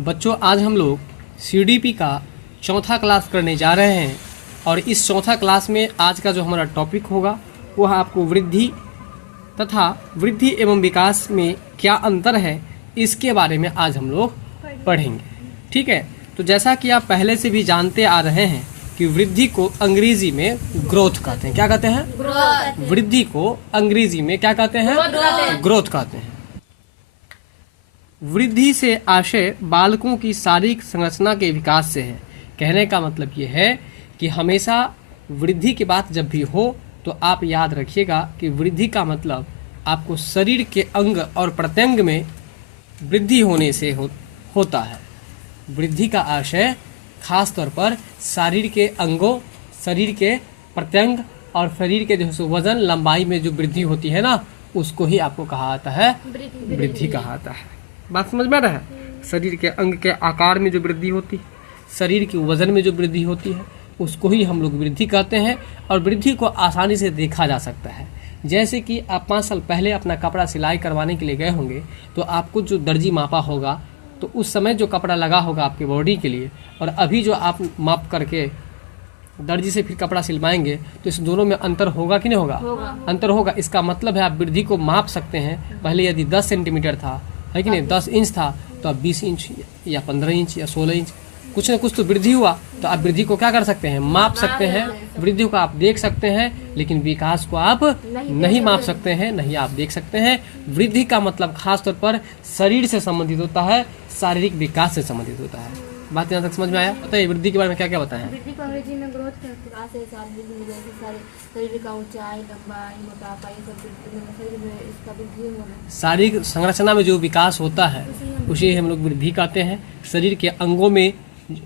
बच्चों, आज हम लोग CDP का चौथा क्लास करने जा रहे हैं और इस चौथा क्लास में आज का जो हमारा टॉपिक होगा वह आपको वृद्धि तथा वृद्धि एवं विकास में क्या अंतर है इसके बारे में आज हम लोग पढ़ेंगे। ठीक है, तो जैसा कि आप पहले से भी जानते आ रहे हैं कि वृद्धि को अंग्रेजी में ग्रोथ कहते हैं। क्या कहते हैं? वृद्धि को अंग्रेजी में क्या कहते हैं? ग्रोथ कहते हैं। वृद्धि से आशय बालकों की शारीरिक संरचना के विकास से है। कहने का मतलब ये है कि हमेशा वृद्धि की बात जब भी हो तो आप याद रखिएगा कि वृद्धि का मतलब आपको शरीर के अंग और प्रत्यंग में वृद्धि होने से होता है। वृद्धि का आशय खास तौर पर शरीर के अंगों, शरीर के प्रत्यंग और शरीर के जो वजन लंबाई में जो वृद्धि होती है ना, उसको ही आपको कहा आता है वृद्धि कहा आता है। बात समझ में आ रहा है? शरीर के अंग के आकार में जो वृद्धि होती है, शरीर के वजन में जो वृद्धि होती है, उसको ही हम लोग वृद्धि कहते हैं। और वृद्धि को आसानी से देखा जा सकता है। जैसे कि आप 5 साल पहले अपना कपड़ा सिलाई करवाने के लिए गए होंगे तो आपको जो दर्जी मापा होगा तो उस समय जो कपड़ा लगा होगा आपके बॉडी के लिए, और अभी जो आप माप करके दर्जी से फिर कपड़ा सिलवाएंगे तो इस दोनों में अंतर होगा कि नहीं होगा? अंतर होगा। इसका मतलब है आप वृद्धि को माप सकते हैं। पहले यदि 10 सेंटीमीटर था, है कि नहीं, 10 इंच था, तो अब 20 इंच या 15 इंच या 16 इंच कुछ न कुछ तो वृद्धि हुआ। तो आप वृद्धि को क्या कर सकते हैं? माप सकते हैं। वृद्धि को आप देख सकते हैं, लेकिन विकास को आप नहीं माप सकते हैं, नहीं आप देख सकते हैं। वृद्धि का मतलब खास तौर पर शरीर से संबंधित होता है, शारीरिक विकास से संबंधित होता है। बात यहाँ तक समझ में आया? बताइए वृद्धि के बारे में क्या क्या बताएं? वृद्धि को अंग्रेजी में ग्रोथ का विकास है। शरीर का ऊंचाई, लंबाई, मोटापा, ये सब शरीर में इसका वृद्धि होना। शारीरिक संरचना में जो विकास होता है उसे हम लोग वृद्धि कहते हैं। शरीर के अंगों में,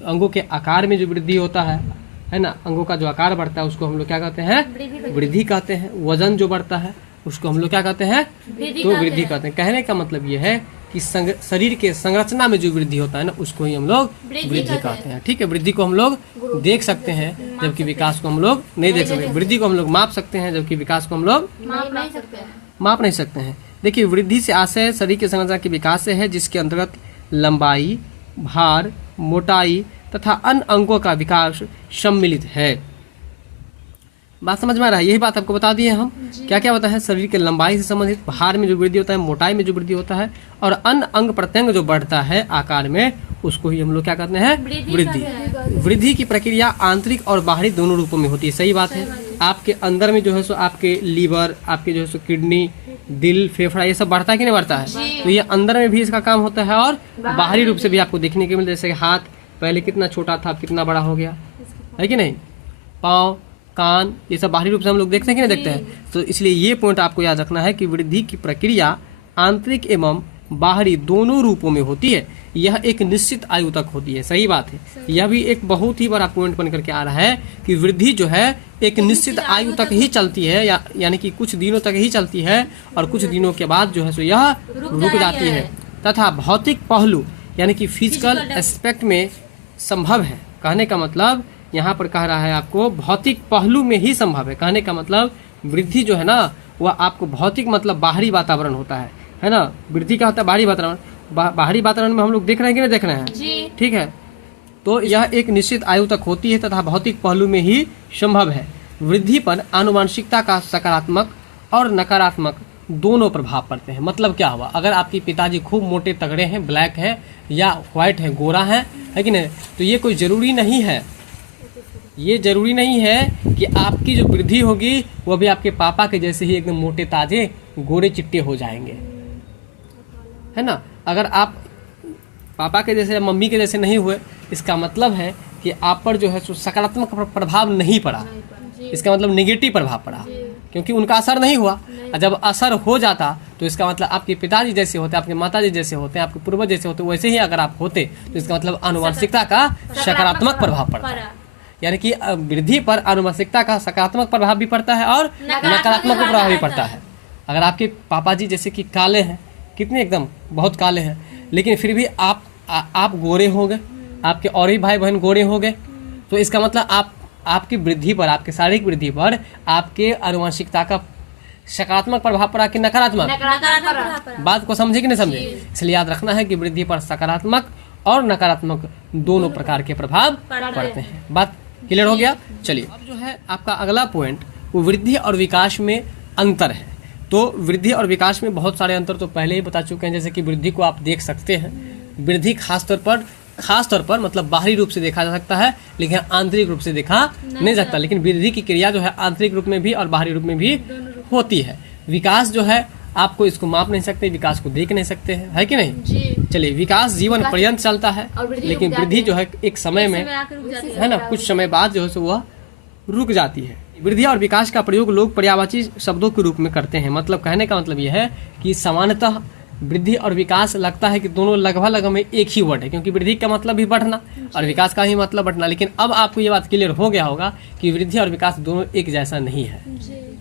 अंगों के आकार में जो वृद्धि होता है ना, अंगों का जो आकार बढ़ता है उसको हम लोग क्या कहते हैं? वृद्धि कहते हैं। वजन जो बढ़ता है उसको हम लोग क्या कहते हैं? तो वृद्धि कहते हैं। कहने का मतलब ये है कि शरीर के संरचना में जो वृद्धि होता है ना, उसको ही हम लोग वृद्धि कहते हैं। ठीक है, वृद्धि को हम लोग देख सकते हैं जबकि विकास को हम लोग नहीं देख सकते। वृद्धि को हम लोग माप सकते हैं जबकि विकास को हम लोग माप नहीं सकते हैं। देखिए, वृद्धि से आशय शरीर के संरचना के विकास से है, जिसके अंतर्गत लंबाई, भार, मोटाई तथा अन्य अंगों का विकास सम्मिलित है। बात समझ में आ रहा है? यही बात आपको बता दिए हम। क्या क्या होता है? शरीर के लंबाई से संबंधित, भार में जो वृद्धि होता है, मोटाई में जो वृद्धि होता है, और अन्य अंग प्रत्यंग जो बढ़ता है आकार में, उसको ही हम लोग क्या कहते हैं? वृद्धि। वृद्धि की प्रक्रिया आंतरिक और बाहरी दोनों रूपों में होती है। सही बात है। आपके अंदर में जो है सो आपके लीवर, आपके जो है सो किडनी, दिल, फेफड़ा, ये सब बढ़ता है कि नहीं बढ़ता है? तो ये अंदर में भी इसका काम होता है और बाहरी रूप से भी आपको देखने को मिलता है। जैसे हाथ पहले कितना छोटा था, अब कितना बड़ा हो गया, है कि नहीं? पाँव, कान, ये सब बाहरी रूप से हम लोग देखते हैं कि नहीं देखते हैं? तो इसलिए ये पॉइंट आपको याद रखना है कि वृद्धि की प्रक्रिया आंतरिक एवं बाहरी दोनों रूपों में होती है। यह एक निश्चित आयु तक होती है। सही बात है। यह भी एक बहुत ही बड़ा पॉइंट बन करके आ रहा है कि वृद्धि जो है एक निश्चित आयु तक ही चलती है, यानी कि कुछ दिनों तक ही चलती है और कुछ दिनों के बाद जो है सो यह रुक जाती है। तथा भौतिक पहलू यानी कि फिजिकल एस्पेक्ट में संभव है। कहने का मतलब यहाँ पर कह रहा है आपको भौतिक पहलू में ही संभव है। कहने का मतलब वृद्धि जो है ना, वह आपको भौतिक मतलब बाहरी वातावरण होता है ना। वृद्धि का होता है बाहरी वातावरण। बाहरी वातावरण में हम लोग देख रहे हैं कि नहीं देख रहे हैं? ठीक है, तो यह एक निश्चित आयु तक होती है तथा भौतिक पहलू में ही संभव है। वृद्धि पर आनुवंशिकता का सकारात्मक और नकारात्मक दोनों प्रभाव पड़ते हैं। मतलब क्या हुआ? अगर आपके पिताजी खूब मोटे तगड़े हैं, ब्लैक हैं या व्हाइट है, गोरा है कि नहीं, तो ये कोई जरूरी नहीं है, ये जरूरी नहीं है कि आपकी जो वृद्धि होगी वो भी आपके पापा के जैसे ही एकदम मोटे ताजे गोरे चिट्टे हो जाएंगे, है ना। अगर आप पापा के जैसे, मम्मी के जैसे नहीं हुए, इसका मतलब है कि आप पर जो है सकारात्मक प्रभाव नहीं पड़ा। इसका मतलब नेगेटिव प्रभाव पड़ा, क्योंकि उनका असर नहीं हुआ। जब असर हो जाता तो इसका मतलब आपके पिताजी जैसे होते, आपके माताजी जैसे होते, आपके पूर्वज जैसे होते, वैसे ही अगर आप होते तो इसका मतलब आनुवंशिकता का सकारात्मक प्रभाव पड़ता। यानी कि वृद्धि पर आनुवंशिकता का सकारात्मक प्रभाव भी पड़ता है और नकारात्मक प्रभाव भी पड़ता है। अगर आपके पापा जी जैसे कि काले हैं, कितने एकदम बहुत काले हैं, लेकिन फिर भी आप गोरे हो गए, आपके और ही भाई बहन गोरे हो गए, तो इसका मतलब आपकी वृद्धि पर, आपके शारीरिक वृद्धि पर आपके आनुवंशिकता का सकारात्मक प्रभाव पड़ा कि नकारात्मक? बात को समझे कि नहीं समझे? इसलिए याद रखना है कि वृद्धि पर सकारात्मक और नकारात्मक दोनों प्रकार के प्रभाव पड़ते हैं। बात क्लियर हो गया। चलिए अब जो है आपका अगला पॉइंट वो वृद्धि और विकास में अंतर है। तो वृद्धि और विकास में बहुत सारे अंतर तो पहले ही बता चुके हैं, जैसे कि वृद्धि को आप देख सकते हैं। वृद्धि खास तौर पर मतलब बाहरी रूप से देखा जा सकता है, लेकिन आंतरिक रूप से देखा नहीं सकता। लेकिन वृद्धि की क्रिया जो है आंतरिक रूप में भी और बाहरी रूप में भी होती है। विकास जो है आपको इसको माप नहीं सकते, विकास को देख नहीं सकते हैं, है कि नहीं। चलिए विकास जीवन पर्यंत चलता है, लेकिन वृद्धि जो है एक समय में है ना, कुछ समय बाद जो है वह रुक जाती है। वृद्धि और विकास का प्रयोग लोग पर्यायवाची शब्दों के रूप में करते हैं। मतलब कहने का मतलब यह है कि सामान्यतः वृद्धि और विकास लगता है कि दोनों लगभग में एक ही वर्ड है, क्योंकि वृद्धि का मतलब भी बढ़ना और विकास का ही मतलब बढ़ना। लेकिन अब आपको ये बात क्लियर हो गया होगा कि वृद्धि और विकास दोनों एक जैसा नहीं है।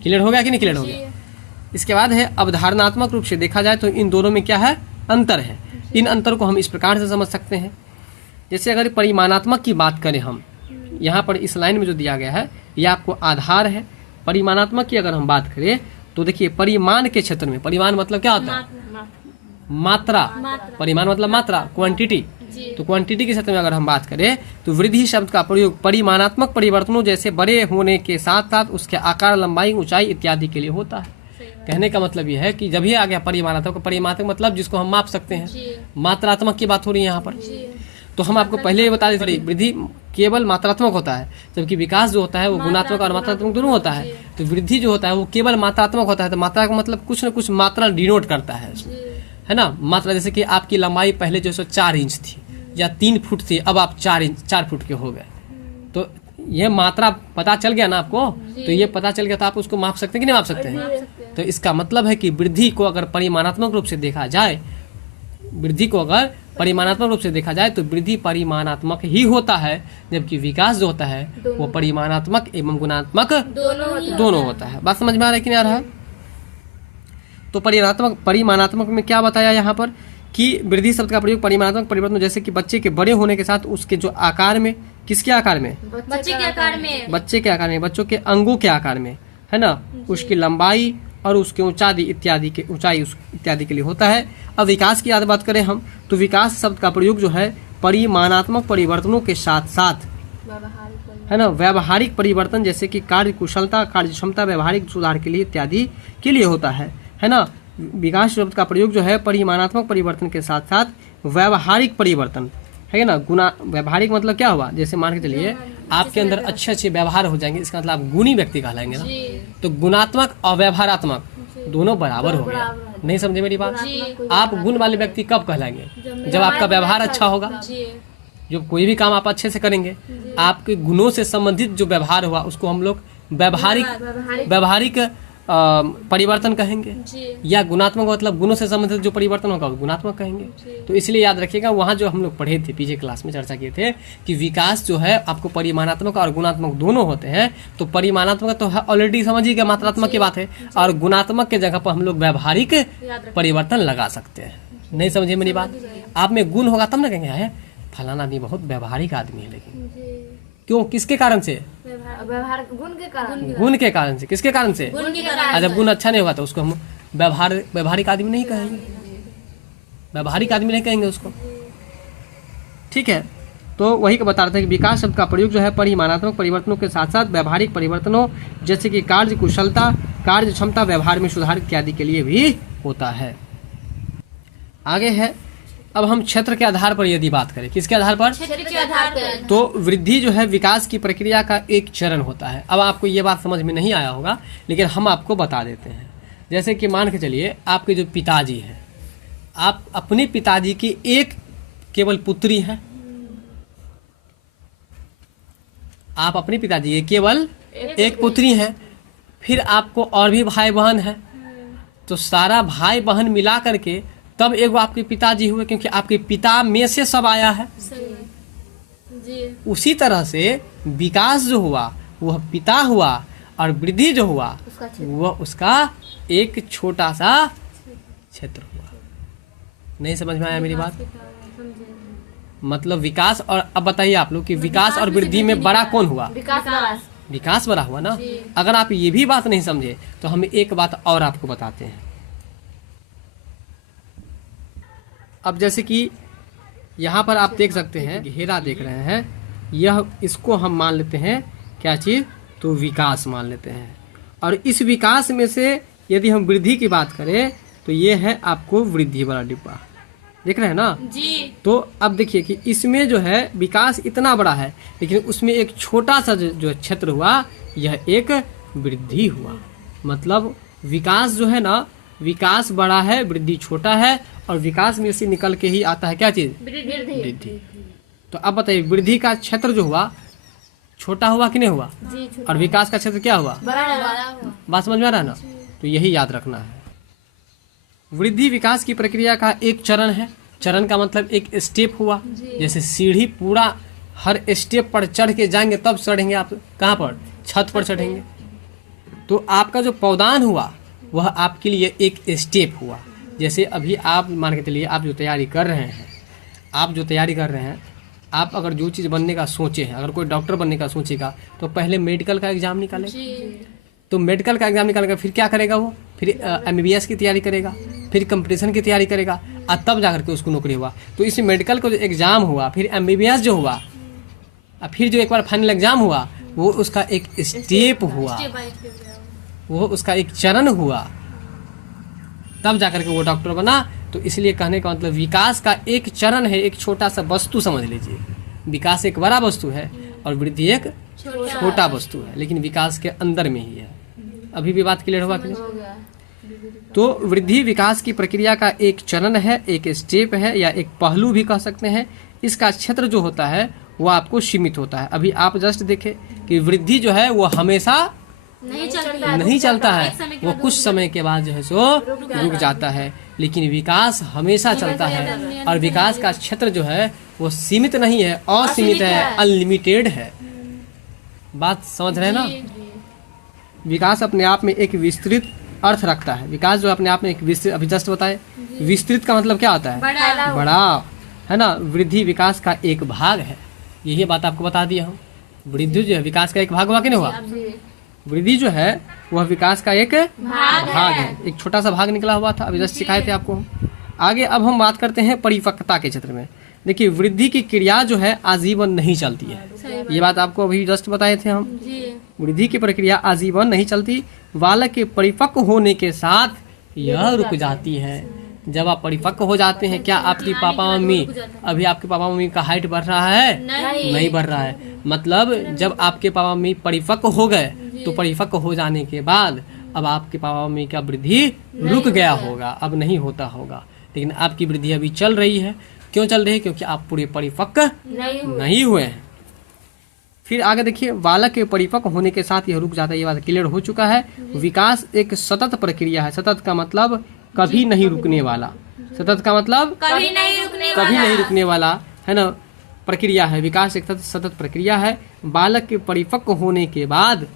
क्लियर हो गया कि नहीं क्लियर हो गया। इसके बाद है अवधारणात्मक रूप से देखा जाए तो इन दोनों में क्या है, अंतर है। इन अंतर को हम इस प्रकार से समझ सकते हैं। जैसे अगर परिमाणात्मक की बात करें हम, यहाँ पर इस लाइन में जो दिया गया है यह आपको आधार है। परिमाणात्मक की अगर हम बात करें तो देखिए परिमाण के क्षेत्र में, परिमाण मतलब क्या होता है, मात्रा। परिमाण मतलब मात्रा, क्वांटिटी। तो क्वांटिटी के क्षेत्र में अगर हम बात करें तो वृद्धि शब्द का प्रयोग परिमाणात्मक परिवर्तनों जैसे बड़े होने के साथ साथ उसके आकार, लंबाई, ऊंचाई इत्यादि के लिए होता है। कहने का मतलब यह है कि जब ये आ गया परिमाणात्मक, परिमाणात्मक मतलब जिसको हम माप सकते हैं। मात्रात्मक की बात हो रही है यहाँ पर। तो हम आपको पहले ही बता देते वृद्धि केवल मात्रात्मक होता है, जबकि विकास जो होता है वो गुणात्मक और मात्रात्मक दोनों होता है। तो वृद्धि जो होता है वो केवल मात्रात्मक होता है। तो मात्रा का मतलब कुछ न कुछ मात्रा डिनोट करता है ना। मात्रा जैसे कि आपकी लंबाई पहले जो है 4 इंच थी या 3 फुट थी, अब आप 4 फुट के हो गए। तो ये मात्रा पता चल गया ना आपको, तो ये पता चल गया तो आप उसको माप सकते हैं कि नहीं माप सकते हैं। तो इसका मतलब है कि वृद्धि को अगर परिमाणात्मक रूप से देखा जाए, वृद्धि को अगर परिमाणात्मक रूप से देखा जाए तो वृद्धि परिमाणात्मक ही होता है, जबकि विकास जो होता है वो परिमाणात्मक एवं गुणात्मक दोनों होता है। बात समझ में आ रहा है कि नहीं आ रहा है। तो परिमाणात्मक में क्या बताया यहाँ पर कि वृद्धि शब्द का प्रयोग परिमाणात्मक परिवर्तन जैसे कि बच्चे के बड़े होने के साथ उसके जो आकार में, किसके आकार में, बच्चे के आकार में, बच्चे के आकार में, बच्चों के अंगों के आकार में, है ना, उसकी लंबाई और उसके ऊंचाई इत्यादि के लिए होता है। अब विकास की बात करें हम तो विकास शब्द का प्रयोग जो है परिमाणात्मक परिवर्तनों के साथ साथ है ना, व्यावहारिक परिवर्तन जैसे कि कार्य कुशलता, कार्य क्षमता, व्यवहारिक सुधार के लिए इत्यादि के लिए होता है ना। विकास शब्द का प्रयोग जो है परिमाणात्मक परिवर्तन के साथ साथ व्यावहारिक परिवर्तन है ना। व्यावहारिक मतलब क्या हुआ, जैसे मान के चलिए आपके अंदर अच्छे व्यवहार हो जाएंगे, इसका मतलब आप गुणी व्यक्ति कहलाएंगे ना। तो गुणात्मक और व्यवहारात्मक दोनों बराबर हो गया। नहीं समझे मेरी बात। आप गुण वाले व्यक्ति कब कहलाएंगे, जब आपका व्यवहार अच्छा होगा। जब कोई भी काम आप अच्छे से करेंगे, आपके गुणों से संबंधित जो व्यवहार हुआ उसको हम लोग व्यवहारिक परिवर्तन कहेंगे, या गुणात्मक मतलब गुणों से संबंधित जो परिवर्तन होगा वो गुणात्मक कहेंगे। तो इसलिए याद रखिएगा, वहाँ जो हम लोग पढ़े थे पीछे क्लास में चर्चा किए थे कि विकास जो है आपको परिमाणात्मक और गुणात्मक दोनों होते हैं। तो परिमाणात्मक तो ऑलरेडी समझ ही गया, मात्रात्मक की बात है, और गुणात्मक के जगह पर हम लोग व्यवहारिक परिवर्तन लगा सकते हैं। नहीं समझे मेरी बात। आप में गुण होगा तब ना कहेंगे है फलाना आदमी बहुत व्यवहारिक आदमी है। लेकिन क्यों, किसके कारण से, व्यवहार गुण के कारण से, किसके कारण से, जब गुण अच्छा नहीं होगा तो उसको हम व्यवहारिक आदमी नहीं कहेंगे, व्यवहारिक आदमी नहीं कहेंगे उसको। ठीक है। तो वही को बता रहे थे कि विकास शब्द का प्रयोग जो है परिमाणात्मक परिवर्तनों के साथ साथ व्यावहारिक परिवर्तनों जैसे कि कार्य कुशलता, कार्य क्षमता, व्यवहार में सुधार इत्यादि के लिए भी होता है। आगे है, अब हम क्षेत्र के आधार पर यदि बात करें, किसके आधार पर, क्षेत्र के आधार पर, तो वृद्धि जो है विकास की प्रक्रिया का एक चरण होता है। अब आपको ये बात समझ में नहीं आया होगा, लेकिन हम आपको बता देते हैं। जैसे कि मान के चलिए आपके जो पिताजी हैं, आप अपने पिताजी की एक केवल पुत्री है, आप अपने पिताजी की केवल एक पुत्री हैं, फिर आपको और भी भाई बहन है, तो सारा भाई बहन मिला करके तब एगो आपके पिताजी हुए, क्योंकि आपके पिता में से सब आया है। उसी तरह से विकास जो हुआ वह पिता हुआ, और वृद्धि जो हुआ वह उसका एक छोटा सा क्षेत्र हुआ। नहीं समझ में आया मेरी बात। मतलब विकास, और अब बताइए आप लोग कि विकास और वृद्धि में बड़ा कौन हुआ, विकास बड़ा हुआ ना। अगर आप ये भी बात नहीं समझे तो हम एक बात और आपको बताते हैं। अब जैसे कि यहाँ पर आप देख सकते हैं घेरा देख रहे हैं, यह इसको हम मान लेते हैं क्या चीज़, तो विकास मान लेते हैं। और इस विकास में से यदि हम वृद्धि की बात करें तो ये है आपको वृद्धि वाला डिब्बा, देख रहे हैं ना जी। तो अब देखिए कि इसमें जो है विकास इतना बड़ा है, लेकिन उसमें एक छोटा सा जो क्षेत्र हुआ यह एक वृद्धि हुआ। मतलब विकास जो है ना, विकास बड़ा है, वृद्धि छोटा है, और विकास में से निकल के ही आता है क्या चीज, वृद्धि। तो अब बताइए वृद्धि का क्षेत्र जो हुआ छोटा हुआ कि नहीं हुआ, और विकास का क्षेत्र क्या हुआ, बड़ा हुआ। बात समझ में आ रहा है ना। तो यही याद रखना है। वृद्धि विकास की प्रक्रिया का एक चरण है। चरण का मतलब एक स्टेप हुआ, जैसे सीढ़ी पूरा हर स्टेप पर चढ़ के जाएंगे तब चढ़ेंगे आप, कहाँ पर, छत पर चढ़ेंगे। तो आपका जो पौधान हुआ वह आपके लिए एक स्टेप हुआ। जैसे अभी आप मान के चलिए आप जो तैयारी कर रहे हैं, आप अगर जो चीज़ बनने का सोचे हैं, अगर कोई डॉक्टर बनने का सोचेगा तो पहले मेडिकल का एग्जाम निकालेगा। तो मेडिकल का एग्जाम निकालेगा, फिर क्या करेगा वो, फिर MBBS की तैयारी करेगा, फिर कंपटीशन की तैयारी करेगा, और तब जाकर के उसको नौकरी हुआ। तो इस मेडिकल का जो एग्जाम हुआ, फिर MBBS जो हुआ, और फिर जो एक बार फाइनल एग्जाम हुआ, वो उसका एक स्टेप हुआ, वो उसका एक चरण हुआ, तब जाकर के वो डॉक्टर बना। तो इसलिए कहने का मतलब विकास का एक चरण है, एक छोटा सा वस्तु समझ लीजिए। विकास एक बड़ा वस्तु है और वृद्धि एक छोटा वस्तु है, लेकिन विकास के अंदर में ही है। अभी भी बात क्लियर हुआ कि नहीं? तो वृद्धि विकास की प्रक्रिया का एक चरण है, एक स्टेप है, या एक पहलू भी कह सकते हैं। इसका क्षेत्र जो होता है वो आपको सीमित होता है। अभी आप जस्ट देखे कि वृद्धि जो है वो हमेशा नहीं चलता है, वो कुछ समय के बाद जो है सो रुक जाता है, लेकिन विकास हमेशा चलता है। और विकास का क्षेत्र जो है वो सीमित नहीं है, असीमित है, अनलिमिटेड है। बात समझ रहे हैं ना। विकास अपने आप में एक विस्तृत अर्थ रखता है। विकास जो अपने आप में एक विस्तृत, अभी जस्ट बताए, विस्तृत का मतलब क्या होता है, बड़ा है ना। वृद्धि विकास का एक भाग है, यही बात आपको बता दिया हूँ। वृद्धि जो है विकास का एक भाग हुआ कि नहीं हुआ। वृद्धि जो है वह विकास का एक भाग है, एक छोटा सा भाग निकला हुआ था, अभी जस्ट सिखाए थे आपको। आगे अब हम बात करते हैं परिपक्वता के क्षेत्र में। देखिए वृद्धि की क्रिया जो है आजीवन नहीं चलती है, ये बात आपको अभी जस्ट बताए थे हम। वृद्धि की प्रक्रिया आजीवन नहीं चलती, बालक के परिपक्व होने के साथ यह रुक जाती है। जब आप परिपक्व हो जाते हैं, क्या आपकी पापा मम्मी, अभी आपके पापा मम्मी का हाइट बढ़ रहा है, नहीं बढ़ रहा है। मतलब जब आपके पापा मम्मी परिपक्व हो गए, तो परिपक्व हो जाने के बाद अब आपके पापा मम्मी का वृद्धि रुक गया होगा, अब नहीं होता होगा। लेकिन आपकी वृद्धि अभी चल रही है। क्यों चल रही है, क्योंकि आप पूरे परिपक्व नहीं हुए हैं। फिर आगे देखिए, बालक के परिपक्व होने के साथ यह रुक जाता है, ये बात क्लियर हो चुका है। विकास एक सतत प्रक्रिया है। सतत का मतलब कभी नहीं रुकने वाला, सतत का मतलब कभी नहीं रुकने वाला है ना, प्रक्रिया है। विकास एक सतत प्रक्रिया है। बालक के परिपक्व होने के बाद,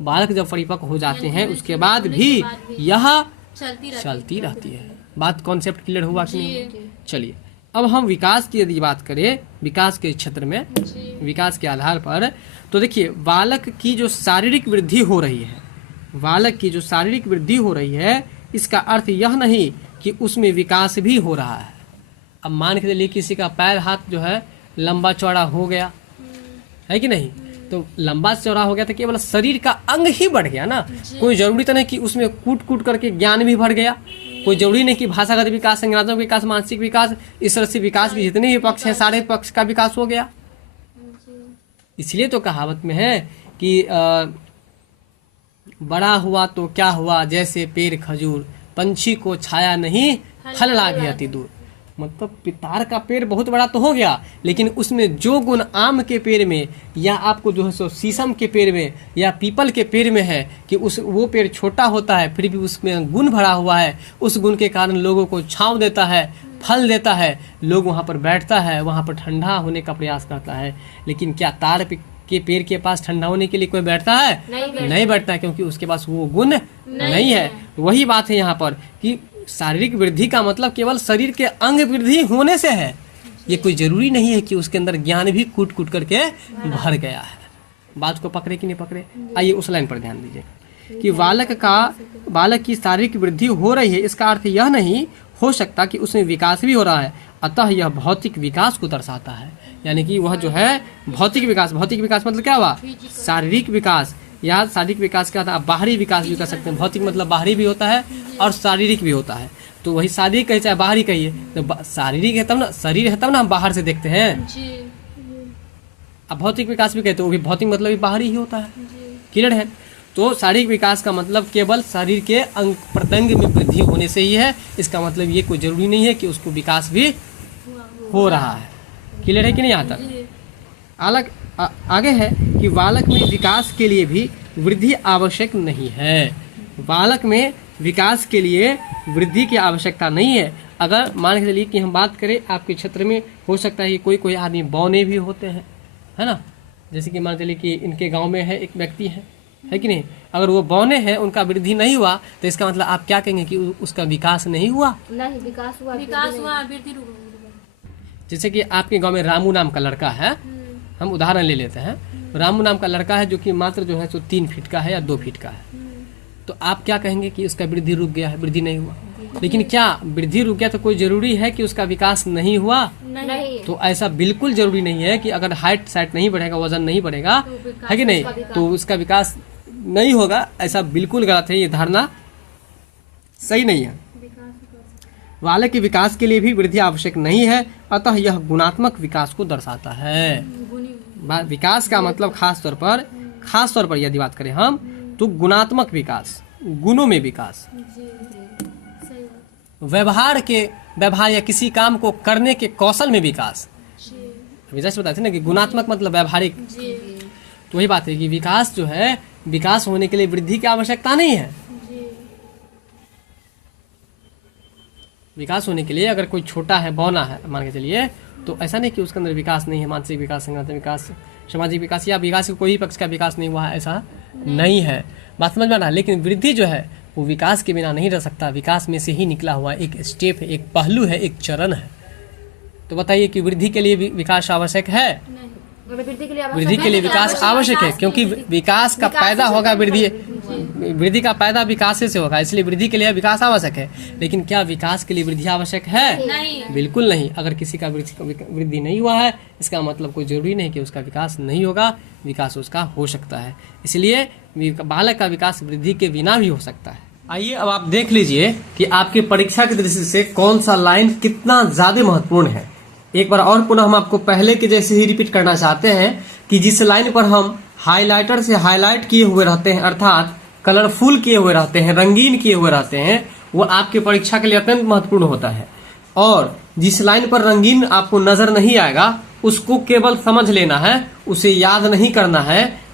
बालक जब परिपक्व हो जाते हैं उसके बाद भी यह चलती रहती है। बात कॉन्सेप्ट क्लियर हुआ कि नहीं। चलिए अब हम विकास की यदि बात करें, विकास के क्षेत्र में, विकास के आधार पर, तो देखिए बालक की जो शारीरिक वृद्धि हो रही है, बालक की जो शारीरिक वृद्धि हो रही है, इसका अर्थ यह नहीं कि उसमें विकास भी हो रहा है। अब मान के चलिए किसी का पैर हाथ जो है लंबा चौड़ा हो गया है कि नहीं, तो लंबा चौड़ा हो गया तो केवल शरीर का अंग ही बढ़ गया ना, कोई जरूरी तो नहीं कि उसमें कूट कूट करके ज्ञान भी बढ़ गया। कोई जरूरी नहीं कि भाषागत विकास, संज्ञानात्मक विकास, मानसिक विकास, इस तरह से विकास के जितने भी पक्ष हैं सारे पक्ष का विकास हो गया। इसलिए तो कहावत में है कि बड़ा हुआ तो क्या हुआ, जैसे पेड़ खजूर, पंछी को छाया नहीं, फल लागे अति दूर। मतलब पितार का पेड़ बहुत बड़ा तो हो गया, लेकिन उसमें जो गुण आम के पेड़ में, या आपको जो है सो शीशम के पेड़ में या पीपल के पेड़ में है, कि वो पेड़ छोटा होता है फिर भी उसमें गुण भरा हुआ है, उस गुण के कारण लोगों को छांव देता है, फल देता है, लोग वहाँ पर बैठता है, वहाँ पर ठंडा होने का प्रयास करता है। लेकिन क्या तार के पेड़ के पास ठंडा होने के लिए कोई बैठता है? नहीं बैठता है, क्योंकि उसके पास वो गुण नहीं है। वही बात है यहाँ पर कि शारीरिक वृद्धि का मतलब केवल शरीर के अंग वृद्धि होने से है, ये कोई जरूरी नहीं है कि उसके अंदर ज्ञान भी कूट कूट करके भर गया है। बात को पकड़े कि नहीं पकड़े। आइए उस लाइन पर ध्यान दीजिए कि बालक की शारीरिक वृद्धि हो रही है, इसका अर्थ यह नहीं हो सकता कि उसमें विकास भी हो रहा है। अतः यह भौतिक विकास को दर्शाता है। यानी कि वह जो है भौतिक विकास मतलब क्या हुआ? शारीरिक विकास। या शारीरिक विकास क्या होता है? आप बाहरी विकास भी कर सकते हैं। भौतिक मतलब बाहरी भी होता है और शारीरिक भी होता है। तो वही शारीरिक कहिए चाहे बाहरी कहिए, तो शारीरिक है तब ना, शरीर है तब ना हम बाहर से देखते हैं। अब भौतिक विकास भी कहते हैं, वो भी भौतिक मतलब भी बाहरी ही होता है। क्लियर है? तो शारीरिक विकास का मतलब केवल शरीर के अंग प्रत्यंग में वृद्धि होने से ही है। इसका मतलब ये कोई जरूरी नहीं है कि उसको विकास भी हो रहा है। क्लियर है कि नहीं? यहाँ तक आगे है कि बालक में विकास के लिए भी वृद्धि आवश्यक नहीं है। बालक में विकास के लिए वृद्धि की आवश्यकता नहीं है। अगर मान के चलिए कि हम बात करें, आपके क्षेत्र में हो सकता है कि कोई आदमी बौने भी होते हैं, है ना। जैसे कि मान चलिए कि इनके गांव में है एक व्यक्ति है कि नहीं। अगर वो बौने हैं, उनका वृद्धि नहीं हुआ, तो इसका मतलब आप क्या कहेंगे कि उसका विकास नहीं हुआ? नहीं, विकास हुआ, वृद्धि। जैसे कि आपके गांव में रामू नाम का लड़का है, हम उदाहरण ले लेते हैं। रामू नाम का लड़का है जो कि मात्र जो है 3 फीट का है या 2 फीट का है। तो आप क्या कहेंगे कि उसका वृद्धि रुक गया है, वृद्धि नहीं हुआ। लेकिन क्या वृद्धि रुक गया तो कोई जरूरी है कि उसका विकास नहीं हुआ? नहीं। तो ऐसा बिल्कुल जरूरी नहीं है कि अगर हाइट साइट नहीं बढ़ेगा, वजन नहीं बढ़ेगा, है कि नहीं, तो उसका विकास नहीं होगा। ऐसा बिल्कुल गलत है, ये धारणा सही नहीं है। बालक के विकास के लिए भी वृद्धि आवश्यक नहीं है, अतः यह गुणात्मक विकास को दर्शाता है। विकास का मतलब खास तौर पर यदि बात करें हम, तो गुणात्मक विकास, गुणों में विकास, व्यवहार या किसी काम को करने के कौशल में विकास। अभी जैसे बताते ना कि गुणात्मक मतलब व्यवहारिक। तो वही बात है कि विकास जो है, विकास होने के लिए वृद्धि की आवश्यकता नहीं है। विकास होने के लिए अगर कोई छोटा है, बौना है मान के चलिए, तो ऐसा नहीं कि उसके अंदर विकास नहीं है। मानसिक विकास, संगठन विकास, सामाजिक विकास या विकास के कोई भी पक्ष का विकास नहीं हुआ है, ऐसा नहीं है। बात समझ में आ रहा है? लेकिन वृद्धि जो है वो विकास के बिना नहीं रह सकता। विकास में से ही निकला हुआ एक स्टेप है, एक पहलू है, एक चरण है। तो बताइए कि वृद्धि के लिए विकास आवश्यक है? वृद्धि के लिए विकास आवश्यक है, क्योंकि विकास का पैदा होगा, वृद्धि का पैदा विकास से होगा, इसलिए वृद्धि के लिए विकास आवश्यक है। लेकिन क्या विकास के लिए वृद्धि आवश्यक है? नहीं। बिल्कुल नहीं। अगर किसी का वृद्धि नहीं हुआ है, इसका मतलब कोई जरूरी नहीं कि उसका विकास नहीं होगा, विकास उसका हो सकता है। इसलिए बालक का विकास वृद्धि के बिना भी हो सकता है। आइए अब आप देख लीजिए कि आपके परीक्षा की दृष्टि से कौन सा लाइन कितना ज्यादा महत्वपूर्ण है। एक बार और पुनः हम आपको पहले के जैसे ही रिपीट करना चाहते हैं कि जिस लाइन पर हम हाइलाइटर से हाईलाइट किए हुए रहते हैं, अर्थात कलरफुल किए हुए रहते हैं, रंगीन किए हुए रहते हैं, वो आपके परीक्षा के लिए अत्यंत महत्वपूर्ण होता है। और जिस लाइन पर रंगीन आपको नजर नहीं आएगा, उसको केवल समझ लेना है, उसे याद नहीं करना है।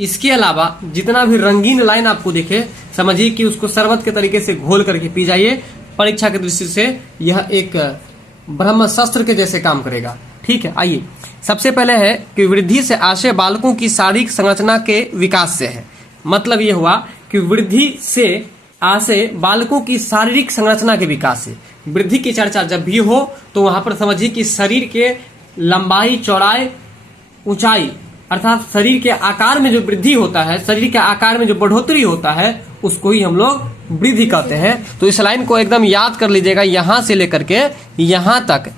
इसके अलावा जितना भी रंगीन लाइन आपको दिखे, समझिए कि उसको शरबत के तरीके से घोल करके पी जाइए। परीक्षा की दृष्टि से यह एक ब्रह्मास्त्र के जैसे काम करेगा। ठीक है, आइए सबसे पहले है कि वृद्धि से आशय बालकों की शारीरिक संरचना के विकास से है। मतलब ये हुआ कि वृद्धि से आशय बालकों की शारीरिक संरचना के विकास से। वृद्धि की चर्चा जब भी हो तो वहां पर समझिए कि शरीर के लंबाई, चौड़ाई, ऊंचाई, अर्थात शरीर के आकार में जो वृद्धि होता है, शरीर के आकार में जो बढ़ोतरी होता है, उसको ही हम लोग वृद्धि कहते हैं। तो इस लाइन को एकदम याद कर लीजिएगा, यहां से लेकर के यहां तक।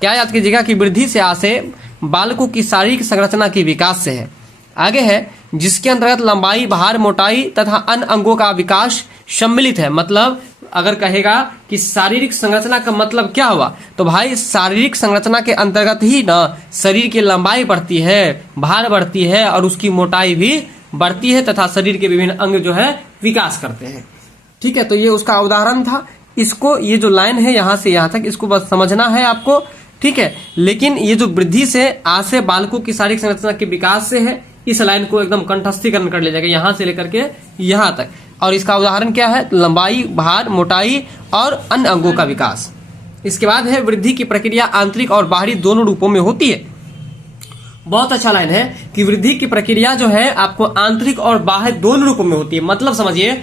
क्या याद कीजिएगा कि वृद्धि से आशय बालकों की शारीरिक संरचना के विकास से है। आगे है जिसके अंतर्गत लंबाई, भार, मोटाई तथा अन्य अंगों का विकास सम्मिलित है। मतलब अगर कहेगा कि शारीरिक संरचना का मतलब क्या हुआ, तो भाई शारीरिक संरचना के अंतर्गत ही ना शरीर की लंबाई बढ़ती है, भार बढ़ती है और उसकी मोटाई भी बढ़ती है तथा शरीर के विभिन्न अंग जो है विकास करते हैं। ठीक है, तो ये उसका उदाहरण था। इसको, ये जो लाइन है यहाँ से यहाँ तक, इसको बस समझना है आपको। ठीक है, लेकिन ये जो वृद्धि से आशय बालकों की शारीरिक संरचना के विकास से है, इस लाइन को एकदम कंठस्थीकरण कर ले जाएगा यहाँ से लेकर के यहाँ तक। और इसका उदाहरण क्या है? लंबाई, भार, मोटाई और अन्य अंगों का विकास। इसके बाद है वृद्धि की प्रक्रिया आंतरिक और बाहरी दोनों रूपों में होती है। बहुत अच्छा लाइन है कि वृद्धि की प्रक्रिया जो है आपको आंतरिक और बाहर दोनों रूपों में होती है। मतलब समझिए,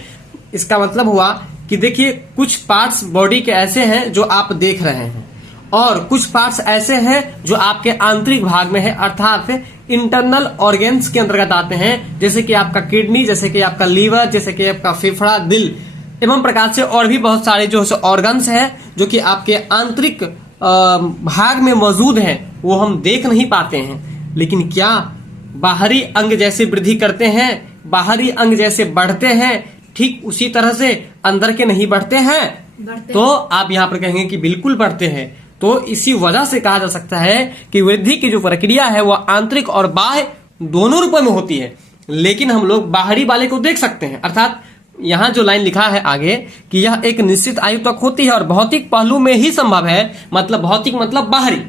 इसका मतलब हुआ कि देखिए कुछ पार्ट्स बॉडी के ऐसे हैं जो आप देख रहे हैं और कुछ पार्ट्स ऐसे हैं जो आपके आंतरिक भाग में है, अर्थात इंटरनल ऑर्गेन्स के अंतर्गत आते हैं, जैसे कि आपका किडनी, जैसे कि आपका लीवर, जैसे कि आपका फेफड़ा, दिल एवं प्रकार से और भी बहुत सारे जो ऑर्गन्स हैं जो कि आपके आंतरिक भाग में मौजूद हैं वो हम देख नहीं पाते हैं, लेकिन क्या बाहरी अंग जैसे वृद्धि करते हैं, बाहरी अंग जैसे बढ़ते हैं, ठीक उसी तरह से अंदर के नहीं बढ़ते हैं? तो आप यहाँ पर कहेंगे कि बिल्कुल बढ़ते हैं। तो इसी वजह से कहा जा सकता है कि वृद्धि की जो प्रक्रिया है वह आंतरिक और बाह्य दोनों रूपों में होती है, लेकिन हम लोग बाहरी वाले को देख सकते हैं। अर्थात यहाँ जो लाइन लिखा है आगे कि यह एक निश्चित आयु तक होती है और भौतिक पहलू में ही संभव है, मतलब भौतिक मतलब बाहरी,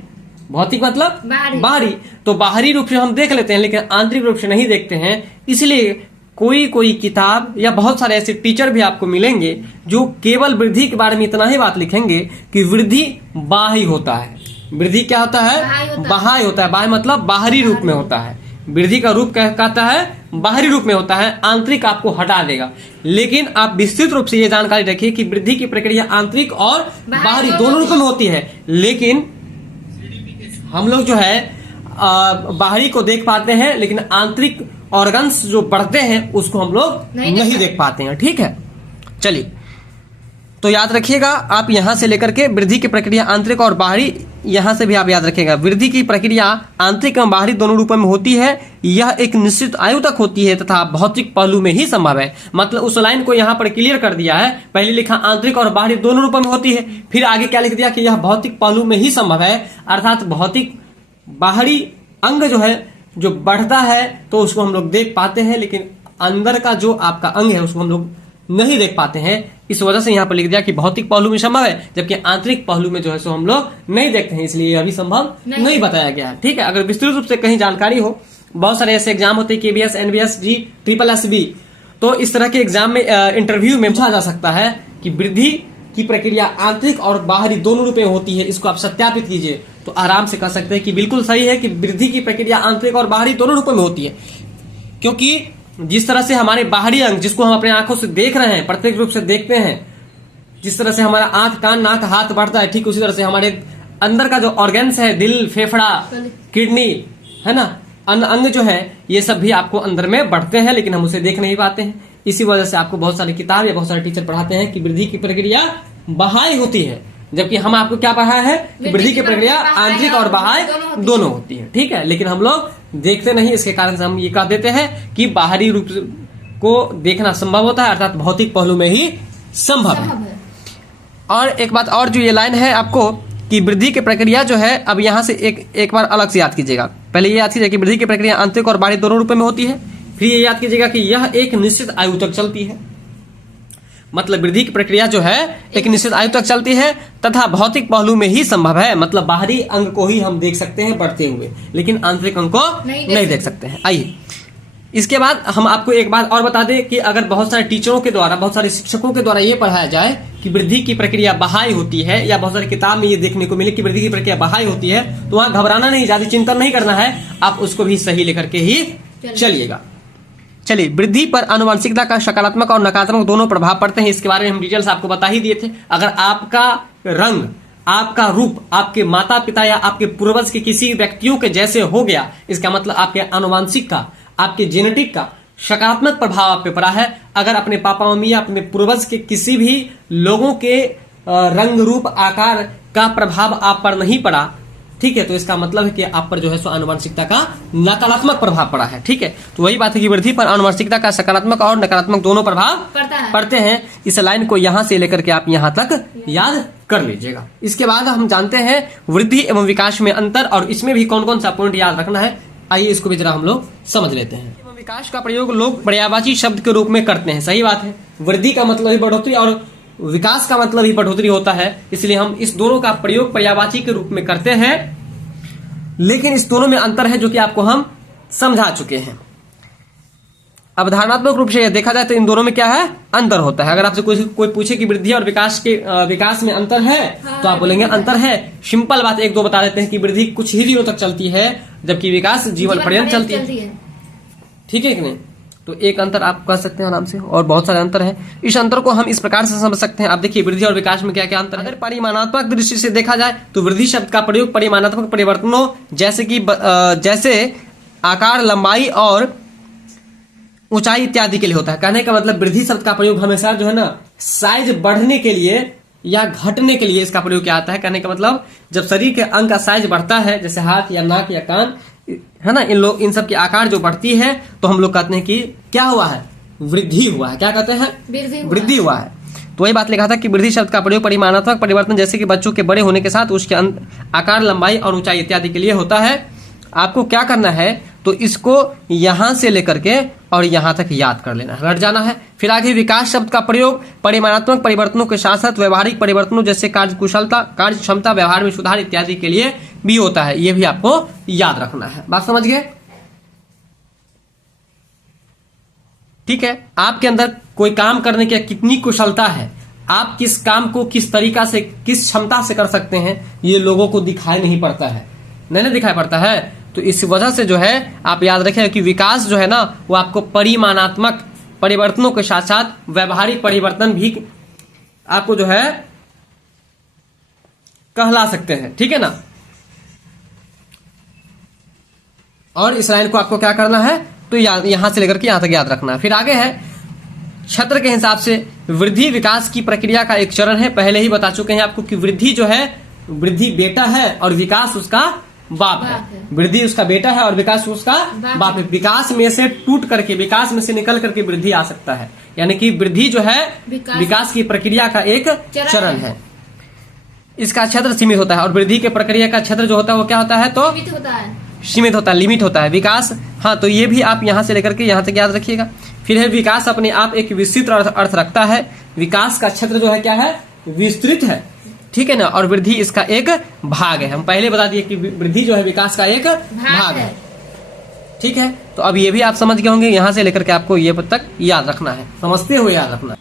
भौतिक मतलब बाहरी। तो बाहरी रूप से हम देख लेते हैं लेकिन आंतरिक रूप से नहीं देखते हैं। इसलिए कोई किताब या बहुत सारे ऐसे टीचर भी आपको मिलेंगे जो केवल वृद्धि के बारे में इतना ही बात लिखेंगे कि वृद्धि बाह्य होता है। वृद्धि क्या होता है? बाह्य होता है। बाह्य मतलब बाहरी रूप में होता है। वृद्धि का रूप कहता है बाहरी रूप में होता है, आंतरिक आपको हटा देगा। लेकिन आप विस्तृत रूप से ये जानकारी रखिए कि वृद्धि की प्रक्रिया आंतरिक और बाहरी दोनों रूपों में होती है, लेकिन हम लोग जो है बाहरी को देख पाते हैं, लेकिन आंतरिक ऑर्गन्स जो बढ़ते हैं उसको हम लोग नहीं देख पाते हैं। ठीक है, चलिए तो याद रखिएगा आप यहां से लेकर के वृद्धि की प्रक्रिया आंतरिक और बाहरी, यहां से भी आप याद रखिएगा वृद्धि की प्रक्रिया आंतरिक एवं बाहरी दोनों रूपों में होती है। यह एक निश्चित आयु तक होती है तथा भौतिक पहलू में ही संभव है। मतलब उस लाइन को यहां पर क्लियर कर दिया है। पहले लिखा आंतरिक और बाहरी दोनों रूपों में होती है, फिर आगे क्या लिख दिया कि यह भौतिक पहलू में ही संभव है। अर्थात भौतिक बाहरी अंग जो है जो बढ़ता है तो उसको हम लोग देख पाते हैं, लेकिन अंदर का जो आपका अंग है उसको हम लोग नहीं देख पाते हैं। इस वजह से यहाँ पर लिख दिया कि भौतिक पहलू में संभव है, जबकि आंतरिक पहलू में जो है सो हम लोग नहीं देखते हैं, इसलिए अभी संभव नहीं बताया गया है। ठीक है, अगर विस्तृत रूप से कहीं जानकारी हो, बहुत सारे ऐसे एग्जाम होते हैं KBS, NBS, G, SSSB, तो इस तरह के एग्जाम में इंटरव्यू में पूछा जा सकता है कि वृद्धि की प्रक्रिया आंतरिक और बाहरी दोनों रूप में होती है, इसको आप सत्यापित कीजिए। तो आराम से कह सकते हैं कि बिल्कुल सही है कि वृद्धि की प्रक्रिया आंतरिक और बाहरी दोनों रूपों में होती है, क्योंकि जिस तरह से हमारे बाहरी अंग जिसको हम अपने आंखों से देख रहे हैं, प्रत्येक रूप से देखते हैं, जिस तरह से हमारा आंख, कान, नाक, हाथ बढ़ता है, ठीक उसी तरह से हमारे अंदर का जो ऑर्गन्स है, दिल, फेफड़ा, किडनी, है ना, अन्य अंग जो है, ये सब भी आपको अंदर में बढ़ते हैं, लेकिन हम उसे देख नहीं पाते हैं। इसी वजह से आपको बहुत सारी किताब या बहुत सारे टीचर पढ़ाते हैं कि वृद्धि की प्रक्रिया बाह्य होती है, जबकि हम आपको क्या पढ़ाया है कि वृद्धि की प्रक्रिया आंतरिक और बाह्य दोनों होती है। ठीक है, लेकिन हम लोग देखते नहीं, इसके कारण से हम ये कह देते हैं कि बाहरी रूप को देखना संभव होता है, अर्थात भौतिक पहलू में ही संभव है। और एक बात और, जो ये लाइन है आपको कि वृद्धि की प्रक्रिया जो है, अब यहाँ से एक बार अलग से याद कीजिएगा। पहले ये याद कीजिए कि वृद्धि की प्रक्रिया आंतरिक और बाहरी दोनों रूपों में होती है, फिर ये याद कीजिएगा कि यह एक निश्चित आयु तक चलती है। मतलब वृद्धि की प्रक्रिया जो है एक निश्चित आयु तक चलती है तथा भौतिक पहलू में ही संभव है। मतलब बाहरी अंग को ही हम देख सकते हैं बढ़ते हुए, लेकिन आंतरिक अंग को नहीं देख सकते हैं। आइए इसके बाद हम आपको एक बात और बता दें कि अगर बहुत सारे टीचरों के द्वारा, बहुत सारे शिक्षकों के द्वारा ये पढ़ाया जाए कि वृद्धि की प्रक्रिया बाह्य होती है, या बहुत सारी किताब में ये देखने को मिले कि वृद्धि की प्रक्रिया बाह्य होती है, तो वहां घबराना नहीं, ज्यादा चिंतन नहीं करना है, आप उसको भी सही लेकर के ही चलिएगा। चलिए, वृद्धि पर आनुवंशिकता का सकारात्मक और नकारात्मक दोनों प्रभाव पड़ते हैं। इसके बारे में हम डिटेल्स आपको बता ही दिए थे। अगर आपका रंग, आपका रूप आपके माता पिता या आपके पूर्वज के किसी व्यक्तियों के जैसे हो गया, इसका मतलब आपके आनुवंशिक का, आपके जेनेटिक का सकारात्मक प्रभाव आप पे पड़ा है। अगर अपने पापा मम्मी या अपने पूर्वज के किसी भी लोगों के रंग, रूप, आकार का प्रभाव आप पर नहीं पड़ा, ठीक है, तो इसका मतलब है कि आप पर जो है सो आनुवंशिकता का नकारात्मक प्रभाव पड़ा है। ठीक है, तो वही बात है कि वृद्धि पर आनुवंशिकता का सकारात्मक और नकारात्मक दोनों प्रभाव पड़ते हैं। इस लाइन को यहां से लेकर के आप यहां तक याद कर लीजिएगा। इसके बाद हम जानते हैं वृद्धि एवं विकास में अंतर, और इसमें भी कौन कौन सा पॉइंट याद रखना है। आइए इसको भी जरा हम लोग समझ लेते हैं। एवं विकास का प्रयोग लोग पर्यायवाची शब्द के रूप में करते हैं। सही बात है, वृद्धि का मतलब ही बढ़ोतरी और विकास का मतलब ही बढ़ोतरी होता है, इसलिए हम इस दोनों का प्रयोग पर्यायवाची के रूप में करते हैं। लेकिन इस दोनों में अंतर है जो कि आपको हम समझा चुके हैं। अवधारणात्मक रूप से देखा जाए तो इन दोनों में क्या है, अंतर होता है। अगर आपसे कोई पूछे कि वृद्धि और विकास में अंतर है, तो आप बोलेंगे अंतर है। सिंपल बात एक दो बता देते हैं कि वृद्धि कुछ ही दिनों तक चलती है, जबकि विकास जीवन पर्यंत चलती है। ठीक है कि नहीं? तो एक अंतर आप कह सकते हैं आराम से, और बहुत सारे अंतर है। इस अंतर को हम इस प्रकार से समझ सकते हैं। आप देखिए वृद्धि और विकास में क्या क्या अंतर है। अगर परिमाणात्मक दृष्टि से देखा जाए तो वृद्धि शब्द का प्रयोग परिमाणात्मक परिवर्तनों जैसे आकार, लंबाई और ऊंचाई इत्यादि के लिए होता है। कहने का मतलब वृद्धि शब्द का प्रयोग हमेशा जो है ना, साइज बढ़ने के लिए या घटने के लिए इसका प्रयोग किया जाता है। कहने का मतलब जब शरीर के अंग का साइज बढ़ता है, जैसे हाथ या नाक या कान, है ना, इन सब की आकार जो बढ़ती है तो हम लोग कहते हैं कि क्या हुआ है, वृद्धि हुआ है। क्या कहते हैं, वृद्धि हुआ है। तो वही बात लिखा था कि वृद्धि शब्द का प्रयोग परिमाणात्मक परिवर्तन जैसे कि बच्चों के बड़े होने के साथ उसके आकार, लंबाई और ऊंचाई इत्यादि के लिए होता है। आपको क्या करना है, तो इसको यहां से लेकर के और यहां तक याद कर लेना है, रट जाना है। फिर आगे विकास शब्द का प्रयोग परिमाणात्मक परिवर्तनों के साथ साथ व्यवहारिक परिवर्तनों जैसे कार्यकुशलता, कार्य क्षमता, व्यवहार में सुधार इत्यादि के लिए भी होता है। ये भी आपको याद रखना है। बात समझ गए? ठीक है। आपके अंदर कोई काम करने की कितनी कुशलता है, आप किस काम को किस तरीका से, किस क्षमता से कर सकते हैं, ये लोगों को दिखाई नहीं पड़ता है, नहीं दिखाई पड़ता है। तो इस वजह से जो है आप याद रखें कि विकास जो है ना वो आपको परिमाणात्मक परिवर्तनों के साथ साथ व्यवहारिक परिवर्तन भी आपको जो है कहला सकते हैं। ठीक है ना। और इस लाइन को आपको क्या करना है, तो यहां से लेकर के यहां तक याद रखना है। फिर आगे है क्षेत्र के हिसाब से वृद्धि विकास की प्रक्रिया का एक चरण है। पहले ही बता चुके हैं आपको कि वृद्धि जो है, वृद्धि बेटा है और विकास उसका बाप है। वृद्धि उसका बेटा है और विकास उसका बाप है। विकास में से टूट करके, विकास में से निकल करके वृद्धि आ सकता है। यानी कि वृद्धि जो है विकास की प्रक्रिया का एक चरण है। इसका क्षेत्र सीमित होता है और वृद्धि के प्रक्रिया का क्षेत्र जो होता है वो क्या होता है, तो सीमित होता है, लिमिट होता है। विकास, हाँ, तो ये भी आप यहां से लेकर के यहां तक याद रखिएगा। फिर है विकास अपने आप एक विस्तृत अर्थ रखता है। विकास का क्षेत्र जो है क्या है, विस्तृत है। ठीक है ना। और वृद्धि इसका एक भाग है। हम पहले बता दिए कि वृद्धि जो है विकास का एक भाग है। ठीक है। तो अब ये भी आप समझ गए होंगे, यहां से लेकर के आपको ये तक याद रखना है, समझते हुए याद रखना है।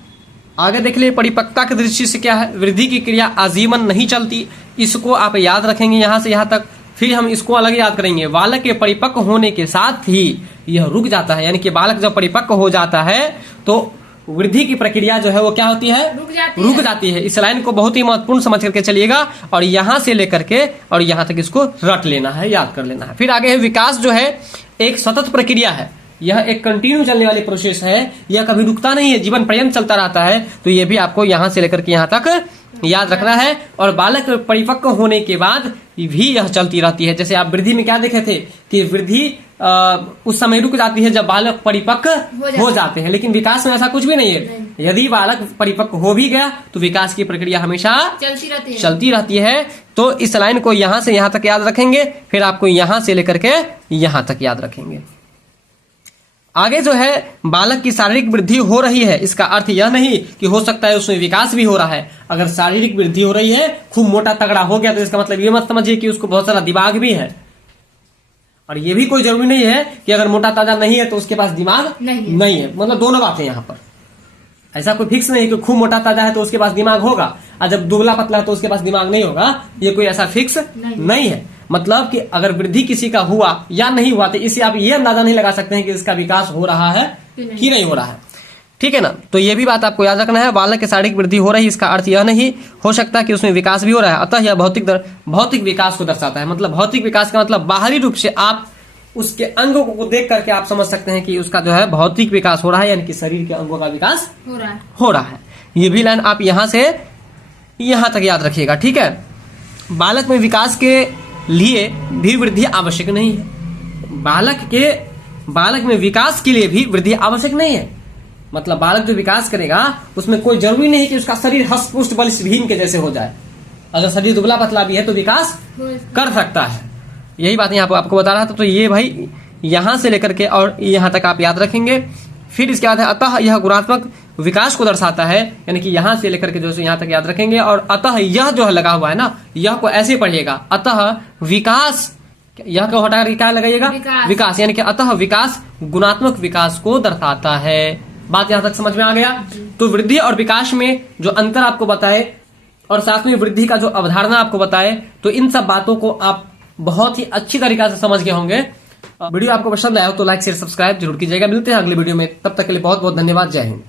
आगे देख लिए परिपक्वता की दृष्टि से क्या है, वृद्धि की क्रिया आजीवन नहीं चलती, इसको आप याद रखेंगे यहां से यहां तक। फिर हम इसको अलग याद करेंगे, बालक के परिपक्व होने के साथ ही यह रुक जाता है। यानी कि बालक जब परिपक्व हो जाता है तो वृद्धि की प्रक्रिया जो है वो क्या होती है, रुक जाती है। इस लाइन को बहुत ही महत्वपूर्ण समझ करके चलिएगा और यहां से लेकर के और यहां तक इसको रट लेना है, याद कर लेना है। फिर आगे है विकास जो है एक सतत प्रक्रिया है, यह एक कंटिन्यू चलने वाली प्रोसेस है, यह कभी रुकता नहीं है, जीवन पर्यंत चलता रहता है। तो ये भी आपको यहां से लेकर के यहां तक याद रखना है। और बालक परिपक्व होने के बाद भी यह चलती रहती है। जैसे आप वृद्धि में क्या देखे थे कि वृद्धि उस समय रुक जाती है जब बालक परिपक्व हो जाते हैं, लेकिन विकास में ऐसा कुछ भी नहीं है। यदि बालक परिपक्व हो भी गया तो विकास की प्रक्रिया हमेशा चलती रहती है। तो इस लाइन को यहां से यहां तक याद रखेंगे, फिर आपको यहां से लेकर के यहां तक याद रखेंगे। आगे जो है बालक की शारीरिक वृद्धि हो रही है, इसका अर्थ यह नहीं कि हो सकता है उसमें विकास भी हो रहा है। अगर शारीरिक वृद्धि हो रही है, खूब मोटा तगड़ा हो गया, तो इसका मतलब ये मत समझिए कि उसको बहुत सारा दिमाग भी है। और ये भी कोई जरूरी नहीं है कि अगर मोटा ताजा नहीं है तो उसके पास दिमाग नहीं है। मतलब दोनों बातें यहाँ पर, ऐसा कोई फिक्स नहीं है कि खूब मोटा ताजा है तो उसके पास दिमाग होगा और जब दुबला पतला है तो उसके पास दिमाग नहीं होगा। ये कोई ऐसा फिक्स नहीं है। मतलब कि अगर वृद्धि किसी का हुआ या नहीं हुआ तो इससे आप ये अंदाजा नहीं लगा सकते हैं कि इसका विकास हो रहा है कि नहीं हो रहा है। ठीक है ना। तो ये भी बात आपको याद रखना है, बालक की शारीरिक वृद्धि हो रही है, इसका अर्थ यह नहीं हो सकता कि उसमें विकास भी हो रहा है। अतः यह भौतिक विकास को दर्शाता है। मतलब भौतिक विकास का मतलब बाहरी रूप से आप उसके अंगों को देख करके आप समझ सकते हैं कि उसका जो है भौतिक विकास हो रहा है, यानी कि शरीर के अंगों का विकास हो रहा है। ये भी लाइन आप यहां से यहां तक याद रखिएगा। ठीक है। बालक में विकास के लिए भी वृद्धि आवश्यक नहीं है। बालक में विकास के लिए भी वृद्धि आवश्यक नहीं है। मतलब बालक जो विकास करेगा उसमें कोई जरूरी नहीं कि उसका शरीर हष्ट पुष्ट बलिष्ठ भीम के जैसे हो जाए। अगर शरीर दुबला पतला भी है तो विकास कर सकता है। यही बात यहाँ पर आपको बता रहा था। तो ये भाई यहां से लेकर के और यहां तक आप याद रखेंगे। फिर इसके बाद है अतः यह गुणात्मक विकास को दर्शाता है, यानी कि यहां से लेकर के जो है यहां तक याद रखेंगे। और अतः यह जो है लगा हुआ है ना, यह को ऐसे पढ़िएगा, अतः विकास, यह को हटा करके क्या लगाइएगा, विकास, यानी कि अतः विकास गुणात्मक विकास को दर्शाता है। बात यहां तक समझ में आ गया। तो वृद्धि और विकास में जो अंतर आपको बताए और साथ में वृद्धि का जो अवधारणा आपको बताए, तो इन सब बातों को आप बहुत ही अच्छी तरीके से समझ गए होंगे। वीडियो आपको पसंद आया हो तो लाइक शेयर सब्सक्राइब जरूर कीजिएगा। मिलते हैं अगले वीडियो में, तब तक के लिए बहुत बहुत धन्यवाद। जय हिंद।